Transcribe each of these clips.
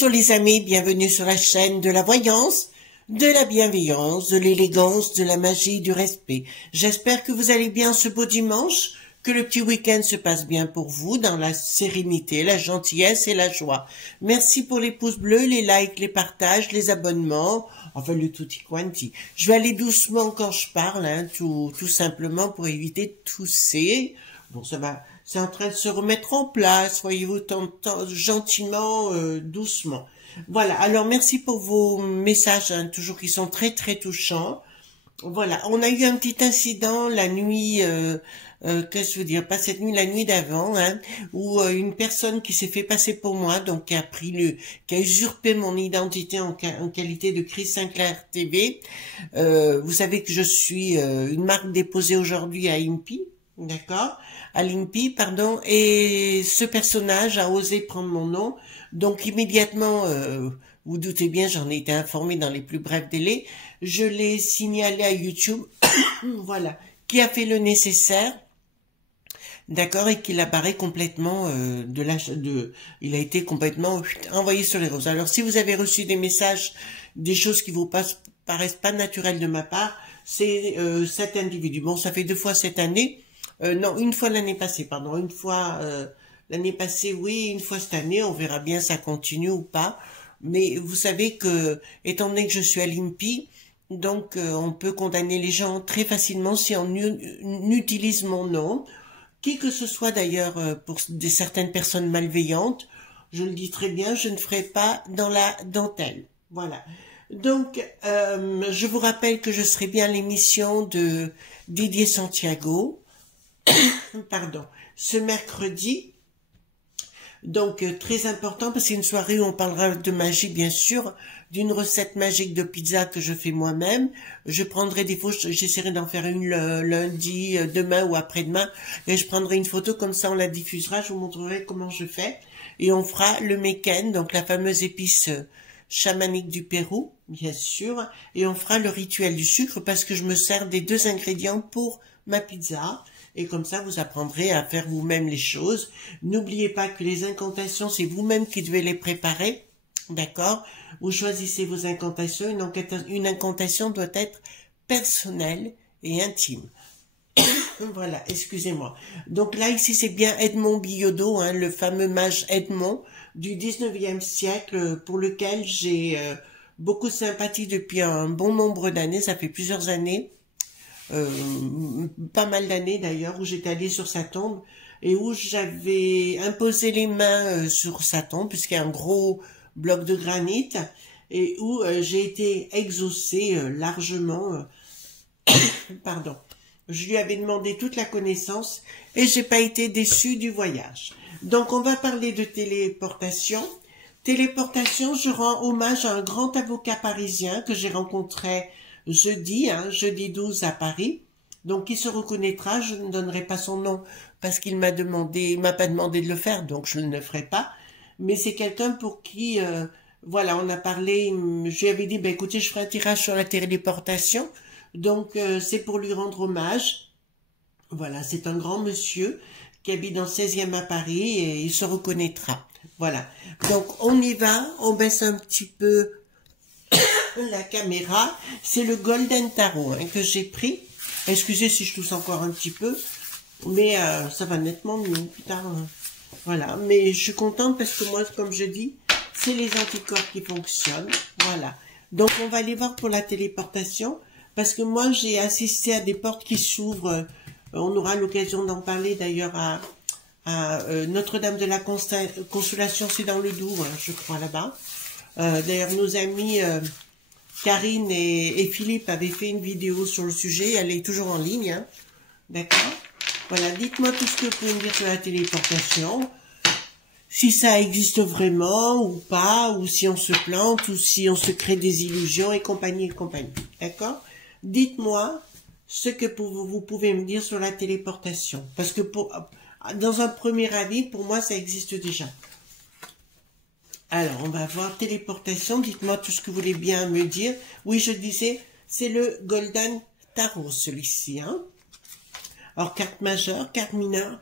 Bonjour les amis, bienvenue sur la chaîne de la voyance, de la bienveillance, de l'élégance, de la magie, du respect. J'espère que vous allez bien ce beau dimanche, que le petit week-end se passe bien pour vous dans la sérénité, la gentillesse et la joie. Merci pour les pouces bleus, les likes, les partages, les abonnements, enfin le tutti quanti. Je vais aller doucement quand je parle, hein, tout simplement pour éviter de tousser. Bon, ça va, c'est en train de se remettre en place, voyez-vous, gentiment, doucement. Voilà, alors merci pour vos messages, hein, toujours qui sont très très touchants. Voilà, on a eu un petit incident la nuit, qu'est-ce que je veux dire, pas cette nuit, la nuit d'avant, hein, où une personne qui s'est fait passer pour moi, donc qui a usurpé mon identité en qualité de Chris Sinclair TV. Vous savez que je suis une marque déposée aujourd'hui à INPI, d'accord, à l'INPI, pardon, et ce personnage a osé prendre mon nom, donc immédiatement, vous doutez bien, j'en ai été informée dans les plus brefs délais, je l'ai signalé à YouTube, voilà, qui a fait le nécessaire, d'accord, et qui l'a barré complètement il a été complètement envoyé sur les roses. Alors si vous avez reçu des messages, des choses qui vous paraissent pas naturelles de ma part, c'est cet individu. Bon, ça fait 2 fois cette année. Non, une fois l'année passée, pardon. Une fois l'année passée, oui, une fois cette année. On verra bien ça continue ou pas. Mais vous savez que, étant donné que je suis à l'INPI, donc on peut condamner les gens très facilement si on utilise mon nom. Qui que ce soit d'ailleurs pour certaines personnes malveillantes, je le dis très bien, je ne ferai pas dans la dentelle. Voilà. Donc, je vous rappelle que je serai bien à l'émission de Didier Santiago. Pardon, ce mercredi, donc très important parce que c'est une soirée où on parlera de magie bien sûr, d'une recette magique de pizza que je fais moi-même. Je prendrai des photos, j'essaierai d'en faire une lundi, demain ou après-demain, et je prendrai une photo comme ça on la diffusera, je vous montrerai comment je fais, et on fera le meken, donc la fameuse épice chamanique du Pérou, bien sûr, et on fera le rituel du sucre parce que je me sers des 2 ingrédients pour ma pizza. Et comme ça, vous apprendrez à faire vous-même les choses. N'oubliez pas que les incantations, c'est vous-même qui devez les préparer. D'accord? Vous choisissez vos incantations. Une incantation doit être personnelle et intime. Voilà, excusez-moi. Donc là, ici, c'est bien Edmond Billaudot, hein, le fameux mage Edmond du 19e siècle, pour lequel j'ai beaucoup de sympathie depuis un bon nombre d'années. Ça fait plusieurs années. Pas mal d'années d'ailleurs, où j'étais allée sur sa tombe et où j'avais imposé les mains sur sa tombe, puisqu'il y a un gros bloc de granit, et où j'ai été exaucée largement, pardon. Je lui avais demandé toute la connaissance et j'ai pas été déçue du voyage. Donc on va parler de téléportation. Téléportation, je rends hommage à un grand avocat parisien que j'ai rencontré jeudi 12 à Paris, donc il se reconnaîtra. Je ne donnerai pas son nom parce qu'il m'a pas demandé de le faire, donc je ne le ferai pas, mais c'est quelqu'un pour qui, voilà, on a parlé, je lui avais dit, ben écoutez, je ferai un tirage sur la téléportation, donc c'est pour lui rendre hommage. Voilà, c'est un grand monsieur qui habite dans le 16e à Paris et il se reconnaîtra. Voilà, donc on y va, on baisse un petit peu la caméra, c'est le Golden Tarot hein, que j'ai pris. Excusez si je tousse encore un petit peu, mais ça va nettement mieux. Putain, voilà, mais je suis contente parce que moi, comme je dis, c'est les anticorps qui fonctionnent. Voilà, donc on va aller voir pour la téléportation, parce que moi, j'ai assisté à des portes qui s'ouvrent. On aura l'occasion d'en parler d'ailleurs à Notre-Dame de la Consolation, c'est dans le Doubs, hein, je crois, là-bas. D'ailleurs, nos amis Karine et Philippe avaient fait une vidéo sur le sujet, elle est toujours en ligne, hein. D'accord? Voilà, dites-moi tout ce que vous pouvez me dire sur la téléportation, si ça existe vraiment ou pas, ou si on se plante, ou si on se crée des illusions et compagnie, d'accord? Dites-moi ce que vous pouvez me dire sur la téléportation, parce que dans un premier avis, pour moi, ça existe déjà. Alors, on va voir téléportation. Dites-moi tout ce que vous voulez bien me dire. Oui, je disais, c'est le Golden Tarot, celui-ci. Hein. Alors, carte majeure, carte mineure,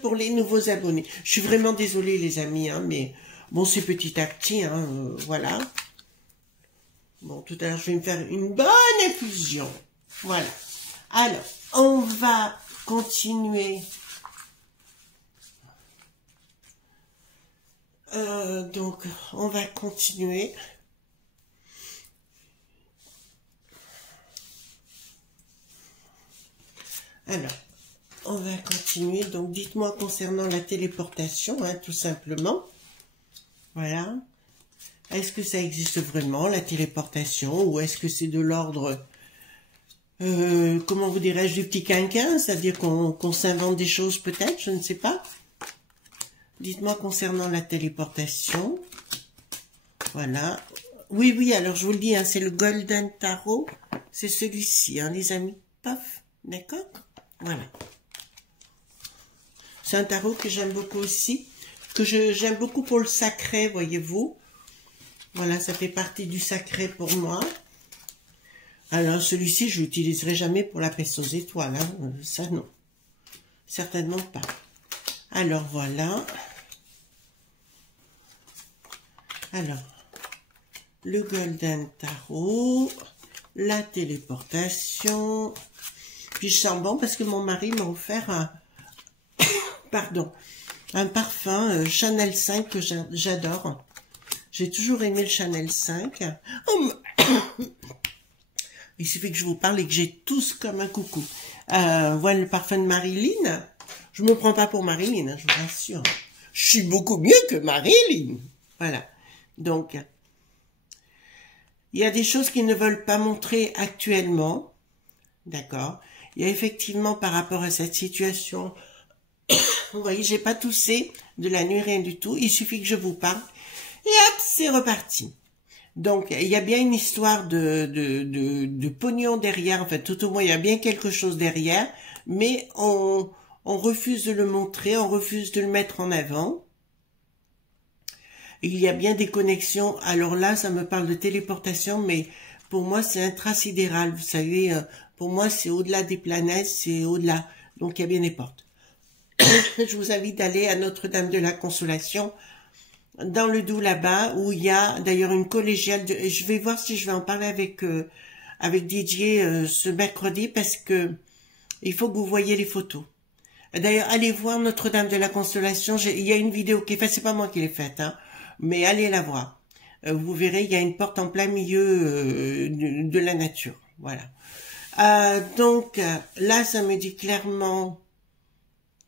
pour les nouveaux abonnés. Je suis vraiment désolée, les amis, hein, mais Bon, c'est petit à petit, hein, voilà. Bon, tout à l'heure, je vais me faire une bonne infusion. Voilà. Alors, on va continuer. Donc, on va continuer. Alors, on va continuer. Donc, dites-moi concernant la téléportation, hein, tout simplement. Voilà. Est-ce que ça existe vraiment, la téléportation, ou est-ce que c'est de l'ordre, comment vous dirais-je, du petit quinquin, c'est-à-dire qu'on s'invente des choses peut-être, je ne sais pas. Dites-moi concernant la téléportation. Voilà. Oui, oui, alors je vous le dis, hein, c'est le Golden Tarot. C'est celui-ci, hein, les amis. Paf, d'accord? Voilà. C'est un tarot que j'aime beaucoup aussi, que j'aime beaucoup pour le sacré, voyez-vous. Voilà, ça fait partie du sacré pour moi. Alors, celui-ci, je l'utiliserai jamais pour la peste aux étoiles. Hein. Ça, non. Certainement pas. Alors, voilà. Alors, le Golden Tarot, la téléportation. Puis, je sens bon parce que mon mari m'a offert un... Pardon. Un parfum Chanel 5 que j'adore. J'ai toujours aimé le Chanel 5. Oh, il suffit que je vous parle et que j'ai tous comme un coucou. Voilà le parfum de Marilyn. Je me prends pas pour Marilyn, hein, je vous rassure. Je suis beaucoup mieux que Marilyn. Voilà. Donc, il y a des choses qu'ils ne veulent pas montrer actuellement. D'accord. Il y a effectivement par rapport à cette situation, vous voyez, j'ai pas toussé de la nuit, rien du tout. Il suffit que je vous parle. Et hop, c'est reparti. Donc, il y a bien une histoire de pognon derrière. En fait, tout au moins, il y a bien quelque chose derrière. Mais on refuse de le montrer, on refuse de le mettre en avant. Il y a bien des connexions. Alors là, ça me parle de téléportation, mais pour moi, c'est intrasidéral. Vous savez, pour moi, c'est au-delà des planètes, c'est au-delà. Donc, il y a bien des portes. Je vous invite d'aller à Notre-Dame de la Consolation, dans le Doubs là-bas, où il y a d'ailleurs une collégiale. Je vais voir si je vais en parler avec Didier ce mercredi, parce que il faut que vous voyez les photos. D'ailleurs, allez voir Notre-Dame de la Consolation. Il y a une vidéo qui est faite, c'est pas moi qui l'ai faite, hein, mais allez la voir. Vous verrez, il y a une porte en plein milieu de la nature. Voilà. Donc là, ça me dit clairement,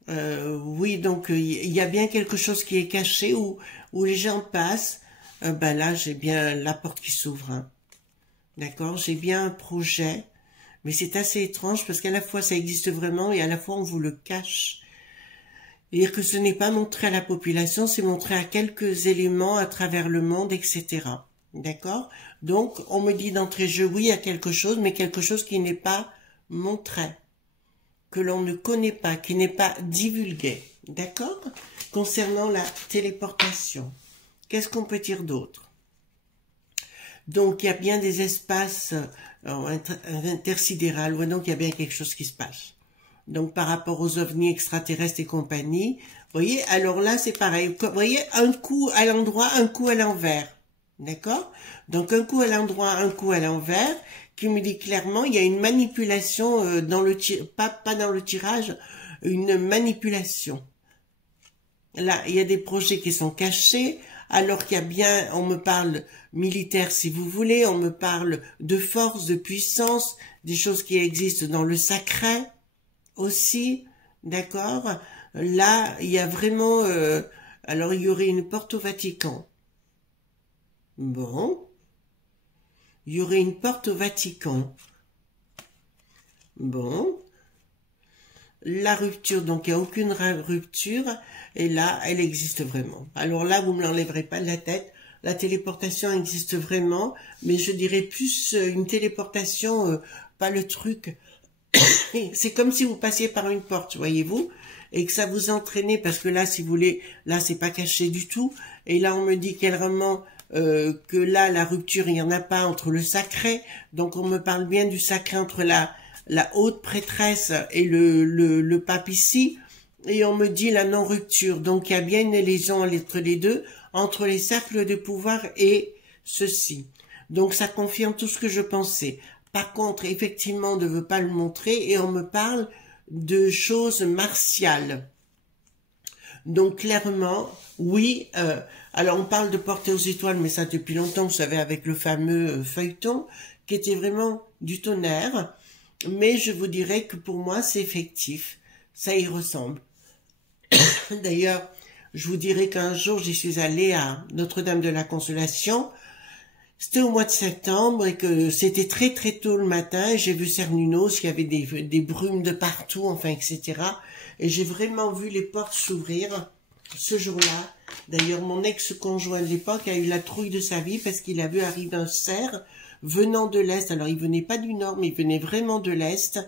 oui, donc il y a bien quelque chose qui est caché où les gens passent. Ben là, j'ai bien la porte qui s'ouvre. Hein. D'accord, j'ai bien un projet. Mais c'est assez étrange parce qu'à la fois ça existe vraiment et à la fois on vous le cache. C'est-à-dire que ce n'est pas montré à la population, c'est montré à quelques éléments à travers le monde, etc. D'accord? Donc, on me dit d'entrée de jeu, oui, il y a quelque chose, mais quelque chose qui n'est pas montré, que l'on ne connaît pas, qui n'est pas divulgué. D'accord? Concernant la téléportation, qu'est-ce qu'on peut dire d'autre? Donc, il y a bien des espaces intersidérales, ouais, donc il y a bien quelque chose qui se passe. Donc, par rapport aux ovnis extraterrestres et compagnie, vous voyez, alors là, c'est pareil. Vous voyez, un coup à l'endroit, un coup à l'envers. D'accord? Donc, un coup à l'endroit, un coup à l'envers, qui me dit clairement, il y a une manipulation dans le pas dans le tirage, une manipulation. Là, il y a des projets qui sont cachés, alors qu'il y a bien, on me parle militaire si vous voulez, on me parle de force, de puissance, des choses qui existent dans le sacré aussi, d'accord? Là, il y a vraiment, alors il y aurait une porte au Vatican. Bon. Il y aurait une porte au Vatican. Bon. La rupture, donc il n'y a aucune rupture, et là, elle existe vraiment. Alors là, vous ne me l'enlèverez pas de la tête, la téléportation existe vraiment, mais je dirais plus une téléportation, pas le truc. C'est comme si vous passiez par une porte, voyez-vous, et que ça vous entraînait, parce que là, si vous voulez, là, c'est pas caché du tout, et là, on me dit clairement que là, la rupture, il n'y en a pas entre le sacré, donc on me parle bien du sacré entre la haute prêtresse et le pape ici, et on me dit la non-rupture. Donc, il y a bien une liaison entre les deux. entre les cercles de pouvoir et ceci. Donc ça confirme tout ce que je pensais. Par contre, effectivement, on ne veut pas le montrer et on me parle de choses martiales. Donc clairement, oui, alors on parle de porter aux étoiles, mais ça depuis longtemps, vous savez, avec le fameux feuilleton, qui était vraiment du tonnerre. Mais je vous dirais que pour moi, c'est effectif. Ça y ressemble. D'ailleurs, je vous dirais qu'un jour, j'y suis allée à Notre-Dame de la Consolation. C'était au mois de septembre et que c'était très très tôt le matin. J'ai vu Cernunnos, il y avait des brumes de partout, enfin, etc. Et j'ai vraiment vu les portes s'ouvrir ce jour-là. D'ailleurs, mon ex-conjoint de l'époque a eu la trouille de sa vie parce qu'il a vu arriver un cerf venant de l'Est. Alors, il venait pas du Nord, mais il venait vraiment de l'Est.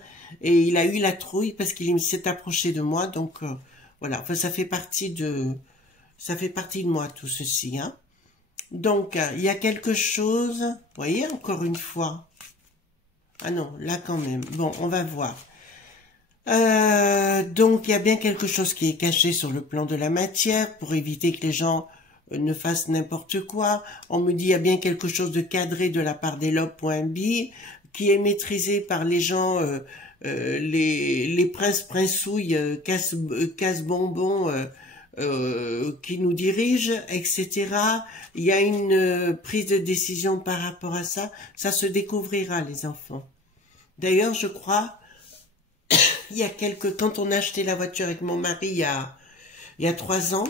Et il a eu la trouille parce qu'il s'est approché de moi. Donc, voilà. Enfin, ça fait partie de moi, tout ceci, hein. Donc, il y a quelque chose, vous voyez, encore une fois. Ah non, là quand même. Bon, on va voir. Donc, il y a bien quelque chose qui est caché sur le plan de la matière pour éviter que les gens ne fassent n'importe quoi. On me dit il y a bien quelque chose de cadré de la part d'Elope.bi qui est maîtrisé par les gens, les princes-princouilles, casse-bonbons, qui nous dirige, etc. Il y a une prise de décision par rapport à ça. Ça se découvrira, les enfants. D'ailleurs, je crois, quand on a acheté la voiture avec mon mari il y a 3 ans,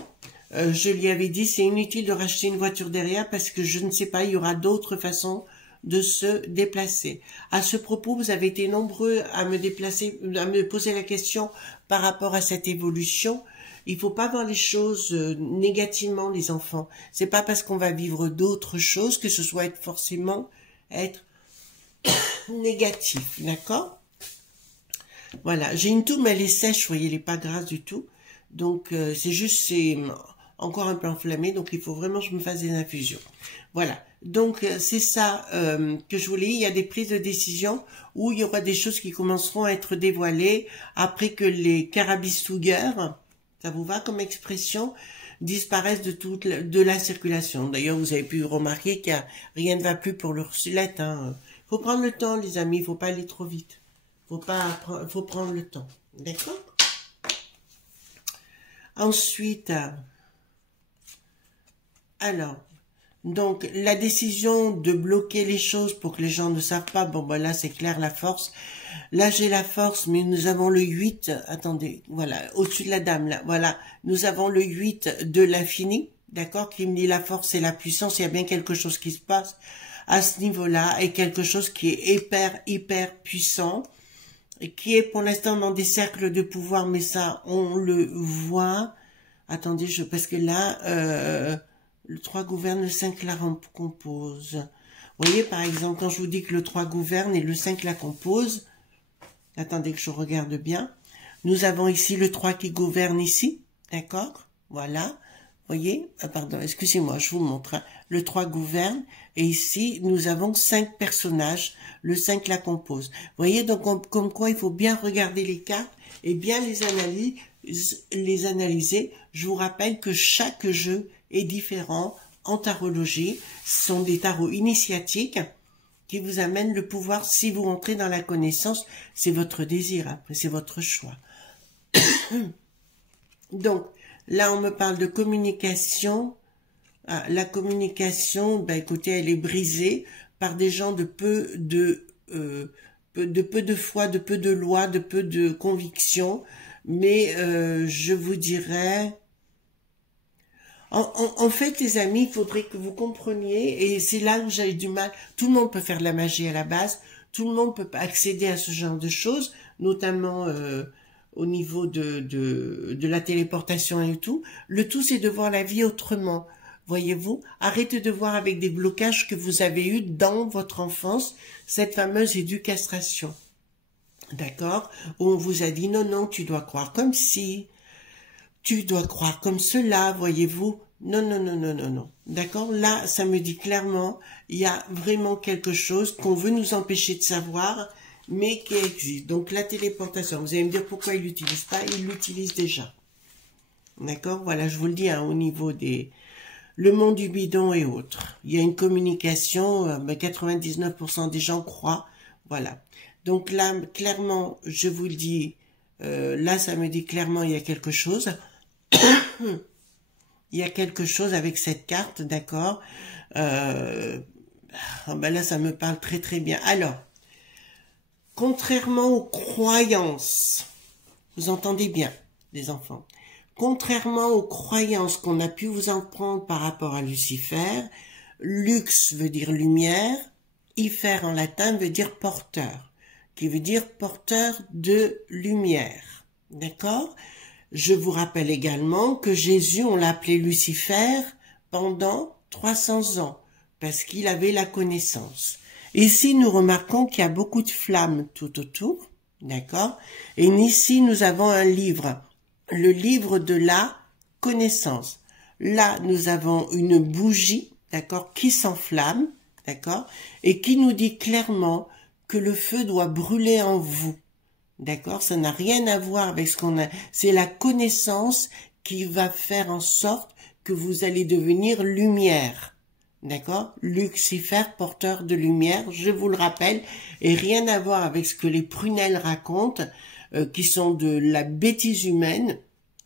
je lui avais dit c'est inutile de racheter une voiture derrière parce que je ne sais pas, il y aura d'autres façons de se déplacer. À ce propos, vous avez été nombreux à me poser la question par rapport à cette évolution. Il faut pas voir les choses négativement, les enfants. C'est pas parce qu'on va vivre d'autres choses que ce soit forcément être négatif, d'accord? Voilà, j'ai une toux, mais elle est sèche, vous voyez, elle est pas grasse du tout. Donc, c'est encore un peu enflammé, donc il faut vraiment que je me fasse des infusions. Voilà, donc c'est ça que je voulais. Il y a des prises de décision où il y aura des choses qui commenceront à être dévoilées après que les carabistougueurs, ça vous va comme expression, disparaissent de la circulation. D'ailleurs, vous avez pu remarquer qu'il rien ne va plus pour l'Ursulette. Hein. Faut prendre le temps, les amis, il faut pas aller trop vite. Faut prendre le temps, d'accord? Ensuite, alors, donc la décision de bloquer les choses pour que les gens ne savent pas, bon ben là c'est clair la force. Là j'ai la force, mais nous avons le 8, attendez, voilà, au-dessus de la dame, là, voilà, nous avons le 8 de l'infini, d'accord, qui me dit la force et la puissance, il y a bien quelque chose qui se passe à ce niveau-là, et quelque chose qui est hyper puissant, et qui est pour l'instant dans des cercles de pouvoir, mais ça on le voit. Attendez, parce que là, le 3 gouverne, le 5 la compose. Vous voyez, par exemple, quand je vous dis que le 3 gouverne et le 5 la compose, attendez que je regarde bien, nous avons ici le 3 qui gouverne ici, d'accord? Voilà, vous voyez, pardon, excusez-moi, je vous montre, hein. Le 3 gouverne, et ici, nous avons 5 personnages, le 5 la compose. Vous voyez, donc, comme quoi il faut bien regarder les cartes et bien les analyser. Je vous rappelle que chaque jeu est différent en tarologie. Ce sont des tarots initiatiques qui vous amènent le pouvoir. Si vous rentrez dans la connaissance, c'est votre désir, après c'est votre choix. Donc, là on me parle de communication. Ah, la communication, ben écoutez, elle est brisée par des gens de peu de foi, de peu de loi, de peu de conviction. Mais je vous dirais... En fait, les amis, il faudrait que vous compreniez, et c'est là où j'ai du mal. Tout le monde peut faire de la magie à la base, tout le monde peut accéder à ce genre de choses, notamment au niveau de la téléportation et tout. Le tout, c'est de voir la vie autrement. Voyez-vous, arrêtez de voir avec des blocages que vous avez eus dans votre enfance, cette fameuse éducation. D'accord? Où on vous a dit, non, non, tu dois croire comme ci, tu dois croire comme cela, voyez-vous? Non, non, non, non, non, non. D'accord? Là, ça me dit clairement, il y a vraiment quelque chose qu'on veut nous empêcher de savoir, mais qui existe. Donc, la téléportation, vous allez me dire pourquoi ils l'utilisent pas, ils l'utilisent déjà. D'accord? Voilà, je vous le dis, hein, au niveau des le monde du bidon et autres. Il y a une communication, 99% des gens croient, voilà. Donc là, clairement, je vous le dis, là, ça me dit clairement, il y a quelque chose. Il y a quelque chose avec cette carte, d'accord. Ben là, ça me parle très très bien. Alors, contrairement aux croyances, vous entendez bien, les enfants, contrairement aux croyances qu'on a pu vous en prendre par rapport à Lucifer, lux veut dire lumière, ifer en latin veut dire porteur, qui veut dire porteur de lumière. D'accord? Je vous rappelle également que Jésus, on l'a appelé Lucifer pendant 300 ans, parce qu'il avait la connaissance. Ici, nous remarquons qu'il y a beaucoup de flammes tout autour, d'accord? Et ici, nous avons un livre, le livre de la connaissance. Là, nous avons une bougie, d'accord, qui s'enflamme, d'accord, et qui nous dit clairement que le feu doit brûler en vous. D'accord? Ça n'a rien à voir avec ce qu'on a. C'est la connaissance qui va faire en sorte que vous allez devenir lumière. D'accord? Lucifer, porteur de lumière, je vous le rappelle, et rien à voir avec ce que les prunelles racontent, qui sont de la bêtise humaine.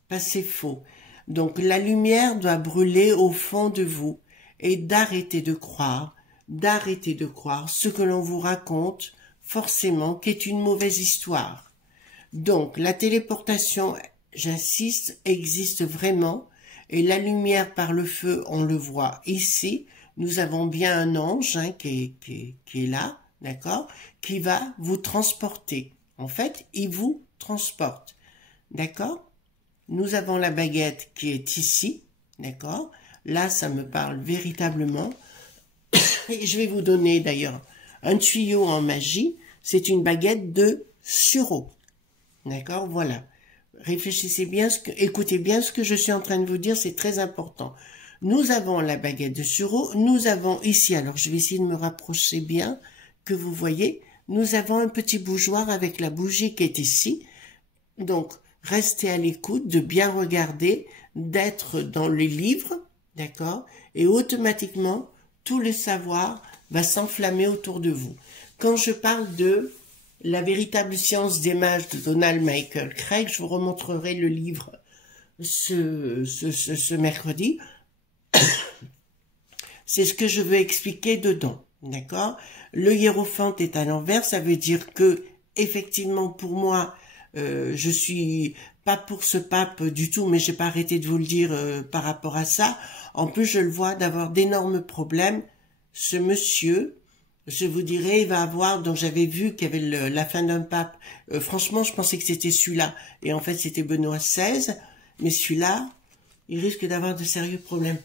Pas c'est faux. Donc la lumière doit brûler au fond de vous et d'arrêter de croire ce que l'on vous raconte, forcément, qui est une mauvaise histoire. Donc, la téléportation, j'insiste, existe vraiment, et la lumière par le feu, on le voit ici. Nous avons bien un ange qui est là, d'accord, qui va vous transporter. En fait, il vous transporte, d'accord. Nous avons la baguette qui est ici, d'accord. Là, ça me parle véritablement. Et je vais vous donner d'ailleurs un tuyau en magie. C'est une baguette de sureau. D'accord, voilà. Réfléchissez bien, écoutez bien ce que je suis en train de vous dire, c'est très important. Nous avons la baguette de sureau, nous avons ici, alors je vais essayer de me rapprocher bien, que vous voyez, nous avons un petit bougeoir avec la bougie qui est ici. Donc, restez à l'écoute, de bien regarder, d'être dans les livres, d'accord, et automatiquement, tout le savoir va s'enflammer autour de vous. Quand je parle de la véritable science des mages de Donald Michael Craig, je vous remontrerai le livre ce mercredi. C'est ce que je veux expliquer dedans, d'accord? Le hiérophante est à l'envers, ça veut dire que, effectivement, pour moi, je suis pas pour ce pape du tout, mais j'ai pas arrêté de vous le dire par rapport à ça. En plus, je le vois d'avoir d'énormes problèmes. Ce monsieur, je vous dirais, il va avoir, donc j'avais vu qu'il y avait la fin d'un pape. Franchement, je pensais que c'était celui-là. Et en fait, c'était Benoît XVI. Mais celui-là, il risque d'avoir de sérieux problèmes.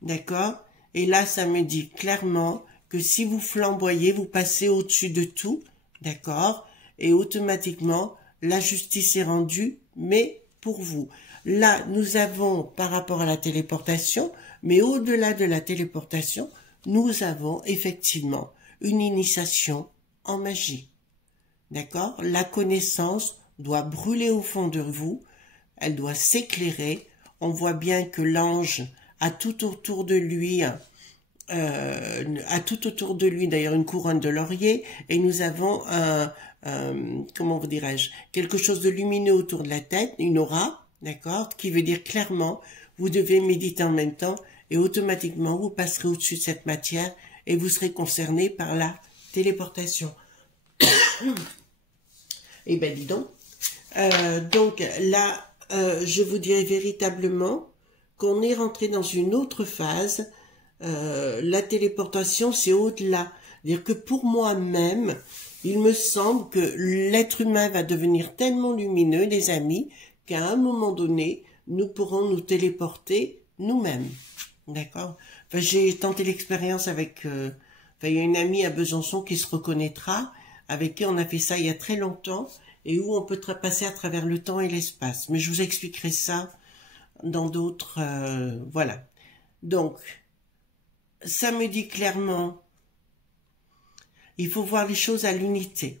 D'accord? Et là, ça me dit clairement que si vous flamboyez, vous passez au-dessus de tout. D'accord? Et automatiquement, la justice est rendue, mais pour vous. Là, nous avons, par rapport à la téléportation, mais au-delà de la téléportation, nous avons effectivement une initiation en magie. D'accord? La connaissance doit brûler au fond de vous, elle doit s'éclairer. On voit bien que l'ange a tout autour de lui, d'ailleurs une couronne de laurier, et nous avons comment vous dirais-je, quelque chose de lumineux autour de la tête, une aura, d'accord, qui veut dire clairement, vous devez méditer en même temps, et automatiquement, vous passerez au-dessus de cette matière, et vous serez concerné par la téléportation. Eh ben, dis donc. Donc, là, je vous dirais véritablement qu'on est rentré dans une autre phase. La téléportation, c'est au-delà. C'est-à-dire que pour moi-même, il me semble que l'être humain va devenir tellement lumineux, les amis, qu'à un moment donné, nous pourrons nous téléporter nous-mêmes. D'accord? Enfin, j'ai tenté l'expérience avec... il y a une amie à Besançon qui se reconnaîtra, avec qui on a fait ça il y a très longtemps, et où on peut passer à travers le temps et l'espace. Mais je vous expliquerai ça dans d'autres... voilà. Donc, ça me dit clairement, il faut voir les choses à l'unité,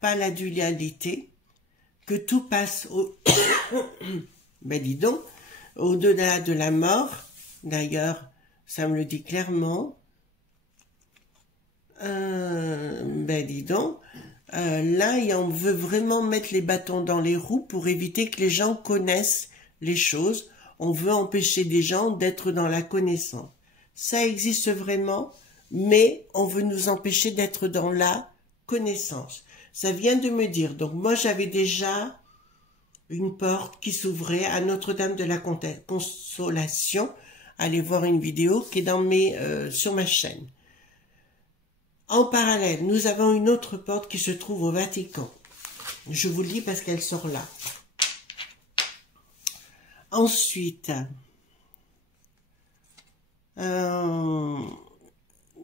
pas la dualité, que tout passe au... ben dis donc, Au-delà de la mort, d'ailleurs, ça me le dit clairement. Ben dis donc, là, on veut vraiment mettre les bâtons dans les roues pour éviter que les gens connaissent les choses. On veut empêcher des gens d'être dans la connaissance. Ça existe vraiment, mais on veut nous empêcher d'être dans la connaissance. Ça vient de me dire. Donc moi, j'avais déjà une porte qui s'ouvrait à Notre-Dame de la Consolation. Allez voir une vidéo qui est dans sur ma chaîne. En parallèle, nous avons une autre porte qui se trouve au Vatican. Je vous le dis parce qu'elle sort là. Ensuite,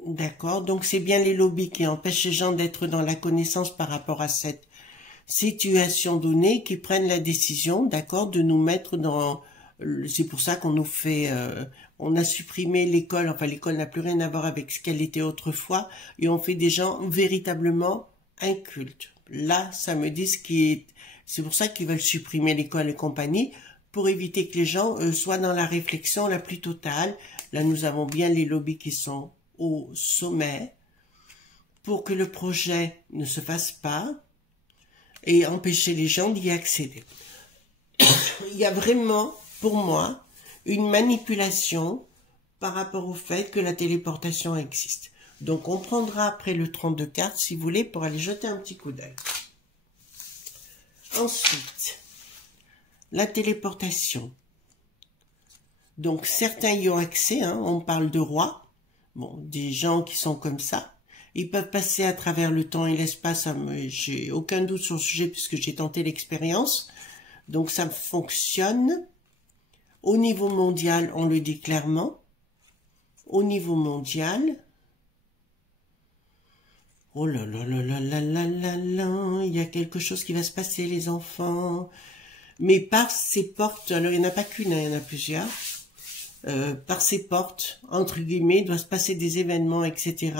d'accord, donc c'est bien les lobbies qui empêchent les gens d'être dans la connaissance par rapport à cette situation donnée, qui prennent la décision, d'accord, de nous mettre dans... C'est pour ça qu'on nous fait... on a supprimé l'école, enfin l'école n'a plus rien à voir avec ce qu'elle était autrefois, et on fait des gens véritablement incultes. Là, ça me dit ce qui est... C'est pour ça qu'ils veulent supprimer l'école et compagnie, pour éviter que les gens soient dans la réflexion la plus totale. Là, nous avons bien les lobbies qui sont au sommet, pour que le projet ne se fasse pas, et empêcher les gens d'y accéder. Il y a vraiment, pour moi, une manipulation par rapport au fait que la téléportation existe. Donc, on prendra après le 32 cartes, si vous voulez, pour aller jeter un petit coup d'œil. Ensuite, la téléportation. Donc, certains y ont accès, hein, on parle de rois, bon, des gens qui sont comme ça. Ils peuvent passer à travers le temps et l'espace, j'ai aucun doute sur le sujet puisque j'ai tenté l'expérience. Donc, ça fonctionne. Au niveau mondial, on le dit clairement. Au niveau mondial, oh là là là là là là là là, il y a quelque chose qui va se passer, les enfants. Mais par ces portes, alors il n'y en a pas qu'une, hein, il y en a plusieurs. Par ces portes, entre guillemets, doit se passer des événements, etc.,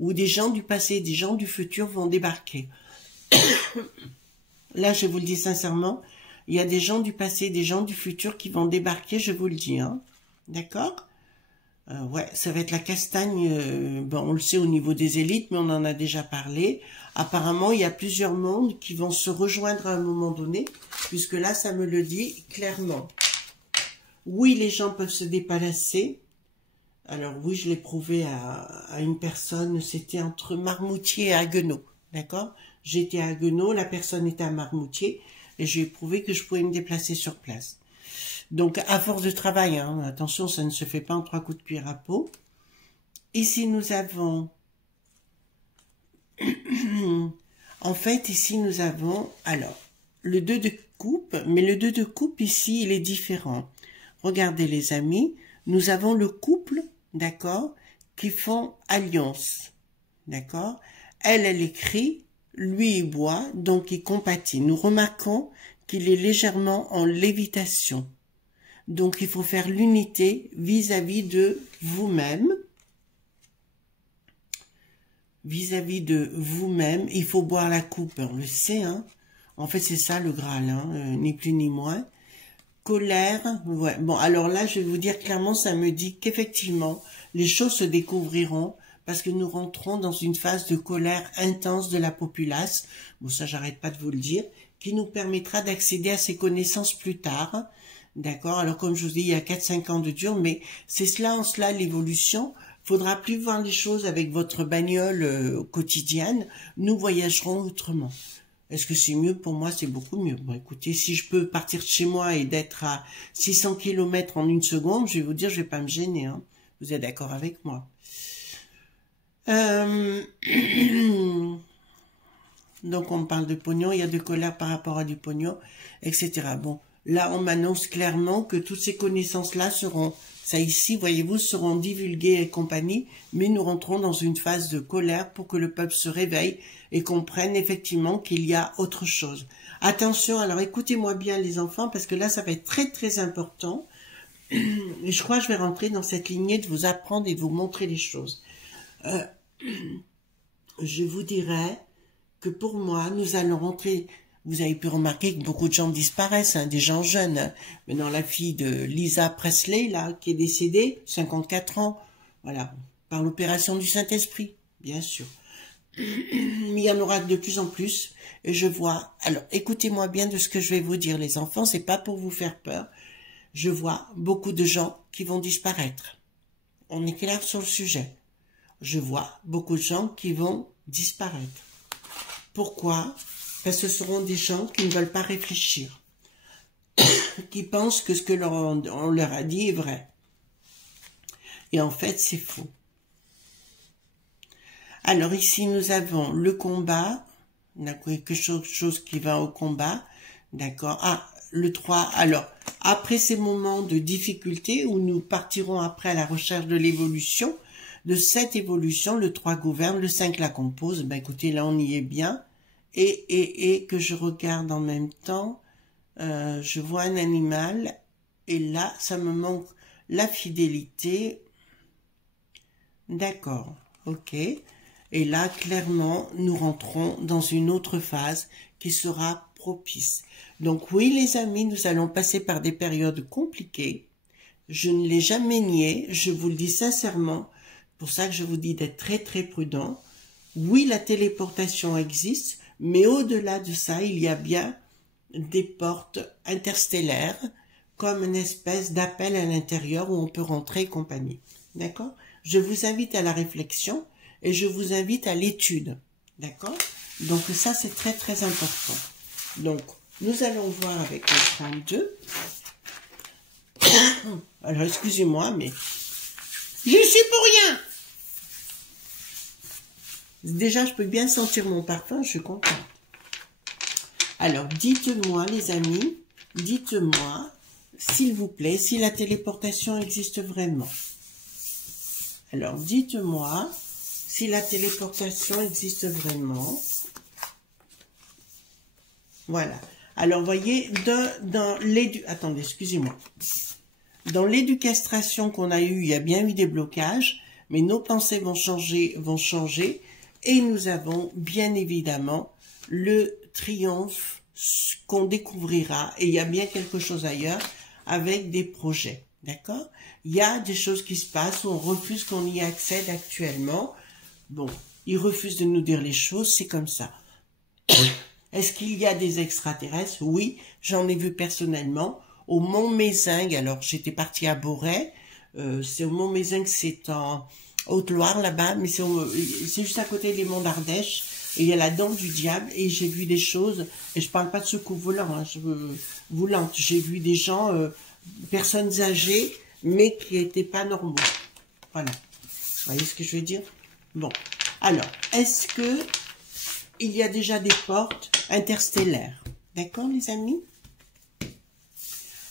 où des gens du passé et des gens du futur vont débarquer. Là, je vous le dis sincèrement, il y a des gens du passé et des gens du futur qui vont débarquer, je vous le dis, hein. D'accord? Ouais, ça va être la castagne, bon, on le sait au niveau des élites, mais on en a déjà parlé. Apparemment, il y a plusieurs mondes qui vont se rejoindre à un moment donné, puisque là, ça me le dit clairement. Oui, les gens peuvent se déplacer. Alors oui, je l'ai prouvé à une personne, c'était entre Marmoutier et Haguenau, d'accord? J'étais à Haguenau, la personne était à Marmoutier, et je lui ai prouvé que je pouvais me déplacer sur place. Donc, à force de travail, hein, attention, ça ne se fait pas en 3 coups de cuillère à peau. Ici, nous avons... en fait, ici, nous avons... Alors, le 2 de coupe, mais le 2 de coupe, ici, il est différent. Regardez, les amis, nous avons le couple, d'accord, qui font alliance, d'accord. Elle écrit, lui, il boit, donc il compatit. Nous remarquons qu'il est légèrement en lévitation. Donc, il faut faire l'unité vis-à-vis de vous-même. Vis-à-vis de vous-même, il faut boire la coupe, on le sait, hein. En fait, c'est ça le Graal, hein, ni plus ni moins. Colère, ouais. Bon, alors là, je vais vous dire clairement, ça me dit qu'effectivement, les choses se découvriront parce que nous rentrons dans une phase de colère intense de la populace. Bon, ça, j'arrête pas de vous le dire, qui nous permettra d'accéder à ces connaissances plus tard. D'accord? Alors, comme je vous dis, il y a 4-5 ans de dur, mais c'est cela en cela l'évolution. Faudra plus voir les choses avec votre bagnole quotidienne. Nous voyagerons autrement. Est-ce que c'est mieux? Pour moi, c'est beaucoup mieux. Bon, écoutez, si je peux partir de chez moi et d'être à 600 km en 1 seconde, je vais vous dire, je vais pas me gêner, hein. Vous êtes d'accord avec moi? Donc, on parle de pognon, il y a de colère par rapport à du pognon, etc. Bon, là, on m'annonce clairement que toutes ces connaissances-là seront, ça ici, voyez-vous, seront divulguées et compagnie, mais nous rentrons dans une phase de colère pour que le peuple se réveille et comprenne effectivement qu'il y a autre chose. Attention, alors écoutez-moi bien les enfants, parce que là, ça va être très très important. Et je crois que je vais rentrer dans cette lignée de vous apprendre et de vous montrer les choses. Je vous dirais que pour moi, nous allons rentrer Vous avez pu remarquer que beaucoup de gens disparaissent, hein, des gens jeunes. Hein. Maintenant, la fille de Lisa Presley, là, qui est décédée, 54 ans, voilà, par l'opération du Saint-Esprit, bien sûr. Mais il y en aura de plus en plus, et je vois... Alors, écoutez-moi bien de ce que je vais vous dire, les enfants, c'est pas pour vous faire peur. Je vois beaucoup de gens qui vont disparaître. On est clair sur le sujet. Je vois beaucoup de gens qui vont disparaître. Pourquoi ? Parce que ce seront des gens qui ne veulent pas réfléchir, qui pensent que ce que on leur a dit est vrai. Et en fait, c'est faux. Alors ici, nous avons le combat, quelque chose qui va au combat, d'accord. Ah, le 3, alors, après ces moments de difficulté, où nous partirons après à la recherche de l'évolution, de cette évolution, le 3 gouverne, le 5 la compose, ben écoutez, là on y est bien, et que je regarde en même temps, je vois un animal, et là, ça me manque la fidélité, d'accord, ok, et là, clairement, nous rentrons dans une autre phase qui sera propice. Donc oui, les amis, nous allons passer par des périodes compliquées, je ne l'ai jamais nié, je vous le dis sincèrement, pour ça que je vous dis d'être très très prudent. Oui, la téléportation existe, mais au-delà de ça, il y a bien des portes interstellaires, comme une espèce d'appel à l'intérieur où on peut rentrer et compagnie. D'accord? Je vous invite à la réflexion et je vous invite à l'étude. D'accord? Donc ça, c'est très très important. Donc, nous allons voir avec le 32. Alors, excusez-moi, mais je suis pour rien. Déjà, je peux bien sentir mon parfum, je suis contente. Alors, dites-moi, les amis, dites-moi, s'il vous plaît, si la téléportation existe vraiment. Alors, dites-moi si la téléportation existe vraiment. Voilà. Alors, voyez, attendez, excusez-moi. Dans l'éducation qu'on a eue, il y a bien eu des blocages, mais nos pensées vont changer, et nous avons bien évidemment le triomphe qu'on découvrira, et il y a bien quelque chose ailleurs, avec des projets, d'accord? Il y a des choses qui se passent où on refuse qu'on y accède actuellement. Bon, ils refusent de nous dire les choses, c'est comme ça. Est-ce qu'il y a des extraterrestres? Oui, j'en ai vu personnellement. Au Mont Mézingue, alors j'étais partie à Boré, c'est au Mont Mézingue, c'est en Haute-Loire là-bas, mais c'est juste à côté des monts d'Ardèche, et il y a la dent du diable, et j'ai vu des choses, et je parle pas de secours volant, hein, voulante, j'ai vu des gens, personnes âgées, mais qui n'étaient pas normaux. Voilà. Vous voyez ce que je veux dire? Bon. Alors, est-ce que il y a déjà des portes interstellaires? D'accord, les amis?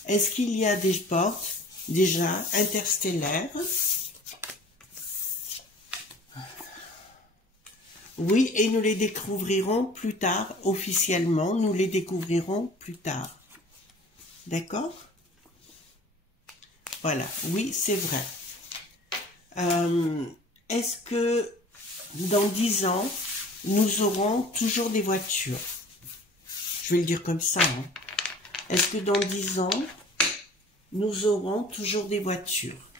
Est-ce qu'il y a des portes déjà interstellaires? Oui, et nous les découvrirons plus tard, officiellement, nous les découvrirons plus tard. D'accord? Voilà, oui, c'est vrai. Est-ce que dans 10 ans, nous aurons toujours des voitures? Je vais le dire comme ça. Hein. Est-ce que dans 10 ans, nous aurons toujours des voitures?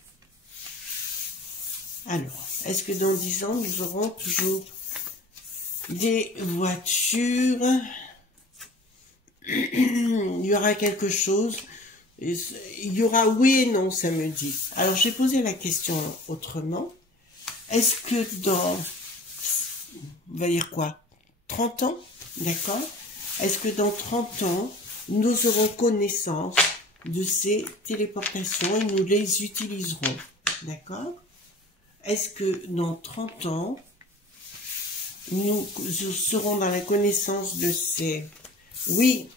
Alors, est-ce que dans 10 ans, nous aurons toujours des voitures? Il y aura quelque chose. Il y aura oui et non, ça me dit. Alors, j'ai posé la question autrement. Est-ce que dans, on va dire quoi, 30 ans, d'accord? Est-ce que dans 30 ans, nous aurons connaissance de ces téléportations et nous les utiliserons, d'accord? Est-ce que dans 30 ans, nous serons dans la connaissance de ces... Oui,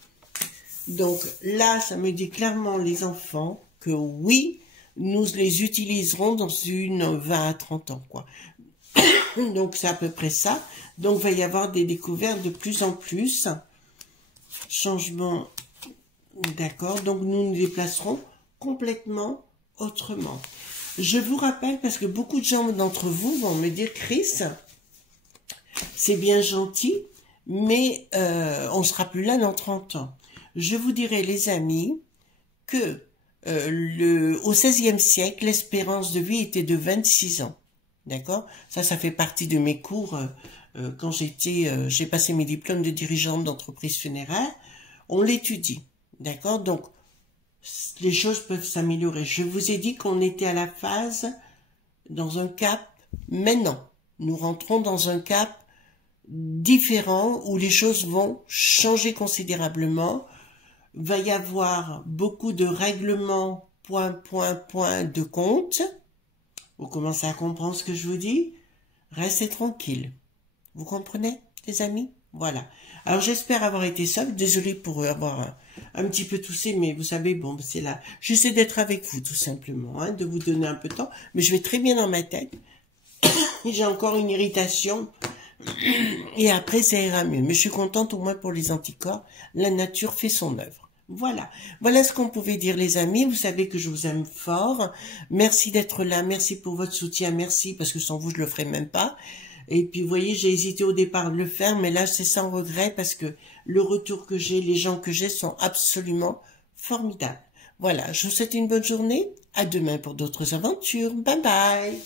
donc là, ça me dit clairement, les enfants, que oui, nous les utiliserons dans une 20 à 30 ans, quoi. Donc, c'est à peu près ça. Donc, il va y avoir des découvertes de plus en plus. Changement, d'accord. Donc, nous nous déplacerons complètement autrement. Je vous rappelle, parce que beaucoup de gens d'entre vous vont me dire, Chris, c'est bien gentil, mais on sera plus là dans 30 ans. Je vous dirai, les amis, que au XVIe siècle, l'espérance de vie était de 26 ans. D'accord? Ça fait partie de mes cours quand j'ai passé mes diplômes de dirigeante d'entreprise funéraire. On l'étudie. D'accord? Donc, les choses peuvent s'améliorer. Je vous ai dit qu'on était à la phase, dans un cap, maintenant. Nous rentrons dans un cap différent où les choses vont changer considérablement. Va y avoir beaucoup de règlements, de compte. Vous commencez à comprendre ce que je vous dis? Restez tranquille. Vous comprenez, les amis? Voilà. Alors, j'espère avoir été simple. Désolée pour avoir un petit peu toussé, mais vous savez, bon, c'est là. J'essaie d'être avec vous, tout simplement, hein, de vous donner un peu de temps. Mais je vais très bien dans ma tête. J'ai encore une irritation. Et après, ça ira mieux. Mais je suis contente, au moins pour les anticorps. La nature fait son œuvre. Voilà. Voilà ce qu'on pouvait dire, les amis. Vous savez que je vous aime fort. Merci d'être là. Merci pour votre soutien. Merci, parce que sans vous, je le ferais même pas. Et puis, vous voyez, j'ai hésité au départ de le faire, mais là, c'est sans regret parce que le retour que j'ai, les gens que j'ai sont absolument formidables. Voilà. Je vous souhaite une bonne journée. À demain pour d'autres aventures. Bye bye.